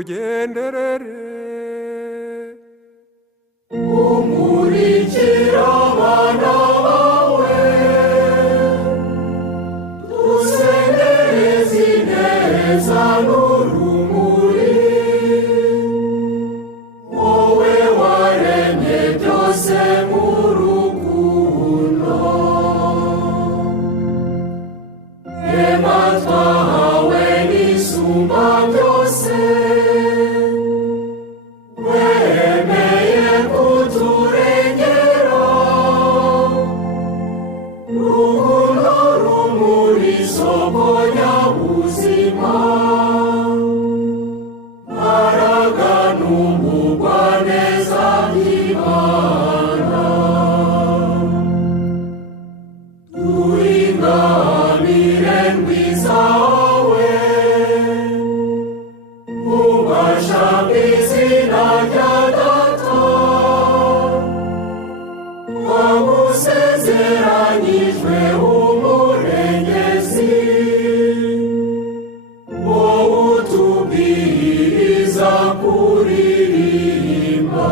utugenderere. Umurikira abana bawe, dusendereze ineza n'urumuri, wowe waremye byose mu rukundo. Rema twahawe n'isumba byose, wemeye kuturengera. Rukundo rumuri, soko nyabuzima, mbaraga n'umugwaneza by'Imana. Duhinganire ndwizawe, ubasha bw'izina rya Data, twagusezeranyijwe umurengezi, wowe utubwiriza kuririmba.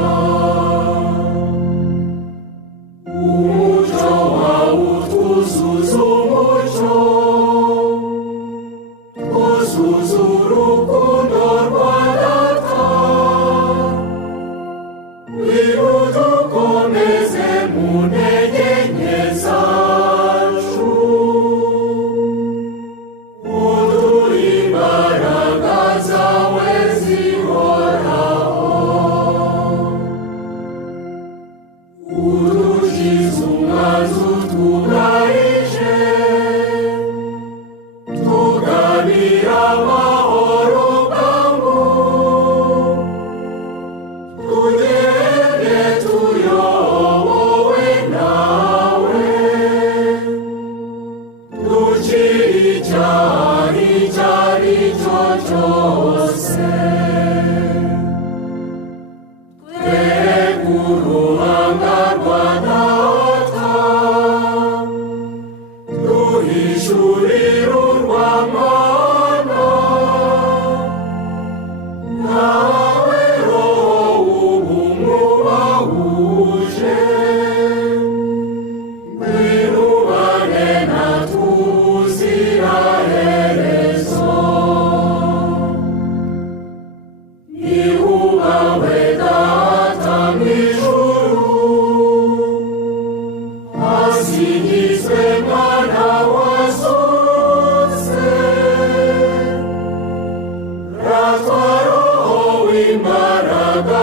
Umucyo wawe utwuzuza umucyo, twuzuza urukundo rwa Data. Wirudukomeze mu ntege nke zacu, uduhe imbaraga zawe zihoraho. Udukize umwanzi utwugarije, tuganira amahoro bwangu. Tugende tuyobowe nawe, dukire icyaha icyo ari cyo cyose. Twereke uruhanga rwa Data, duhishurire urwa Mwana. Nawe Roho w'ubumwubahuje, ngwino ubane natwe ubuziraherezo. Nihubahwe Data mu ijuru, hasingizwe Mwana wazutse. Ratwa Roho w'imbaraga